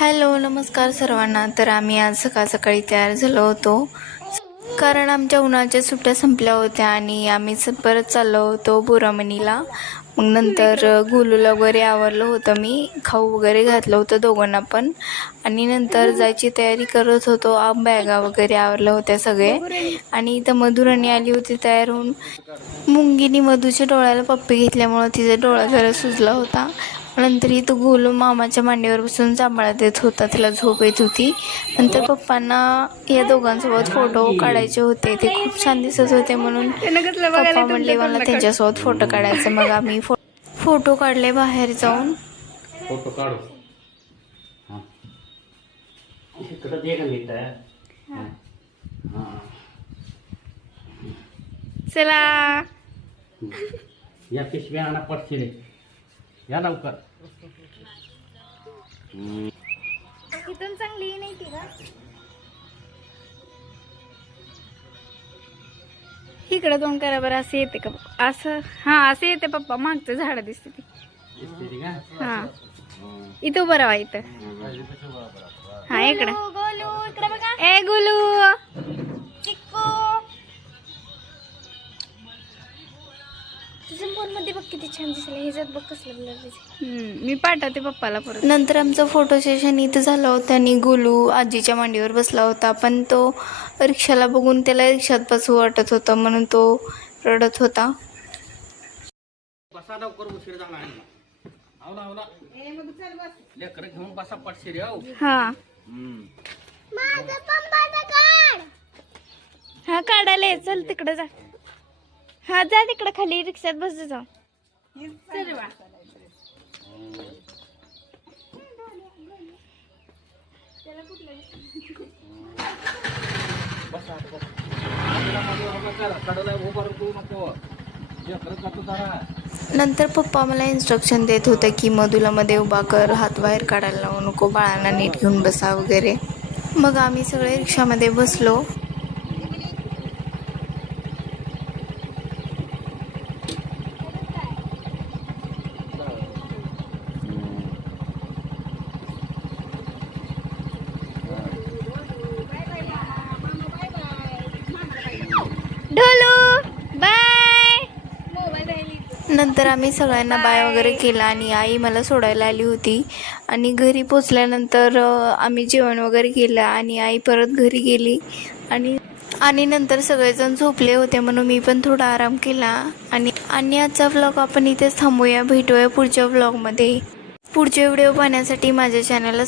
Hello नमस्कार सर्वांना. तर आम्ही आज सकाळी तयार झालो होतो कारण आमच्या उन्हाळ्याच्या सुट्ट्या संपल्या होत्या आणि आम्ही परत चाललो होतो बोरामणीला. मग नंतर गुलूला वगैरे आवरलं होतं, मी खाऊ वगैरे घातलं होतं दोघांना पण, आणि नंतर जायची तयारी करत होतो. बॅगा वगैरे आवरल्या होत्या सगळे. आणि इथं मधुराणी आली होती तयार होऊन. मुंगीनी मधूच्या डोळ्याला पप्पी घेतल्यामुळं तिचा डोळा जरा सुजला होता. नंतर तो गोलू मामाच्या मांडीवर बसून सांभाळत देत होता, तिला झोप येत होती. नंतर पप्पांना या दोघांसोबत फोटो काढायचे होते, ते खूप छान दिसत होते म्हणून पप्पा म्हणले मला त्यांच्यासोबत फोटो काढायचे. मग आम्ही फोटो काढले बाहेर जाऊन. फोटो काढू. इकडं दे मिनिट. चला या पिशव्या आणा पटशिरे, या लवकर. इथून चांगली नाही ती का? इकडं तोंड करा बरं. असं येते का? असं हा, असं येते पप्पा. मागचं झाड दिसते ती. हा इथं बरं वा. इथं हा इकडं. ए गोलू चिक्कू, फोन मध्ये बघ किती छान दिसलं. ह्याच्यात बघ कसलं ब्लर. मी पाठवते पप्पाला परत. नंतर आमचं फोटो सेशन इथं झालं होतं आणि गोलू आजीच्या मांडीवर बसला होता, पण तो रिक्षाला बघून त्याला रिक्षात बसू वाटत होतं म्हणून तो रडत होता. बसा लवकर, उशीर झाला आहे. आवला आवला लेकर घेऊन बसा पटशिरे. हा हा काढायला चल तिकडे जा. हा जा तिकडे खाली रिक्षात बस जा. नंतर पप्पा मला इन्स्ट्रक्शन देत होते की मधुला मध्ये उभा कर, हात बाहेर काढायला लावू नको, बाळांना नीट घेऊन बसा वगैरे. मग आम्ही सगळे रिक्षामध्ये बसलो. नंतर आम्ही सगळ्यांना बाय वगैरे केला आणि आई मला सोडायला आली होती. आणि घरी पोचल्यानंतर आम्ही जेवण वगैरे केलं आणि आई परत घरी गेली. आणि नंतर सगळेजण झोपले होते म्हणून मी पण थोडा आराम केला. आणि आजचा व्लॉग आपण इथेच थांबूया. भेटूया पुढच्या व्लॉगमध्ये. पुढचे व्हिडिओ पाहण्यासाठी माझ्या चॅनलला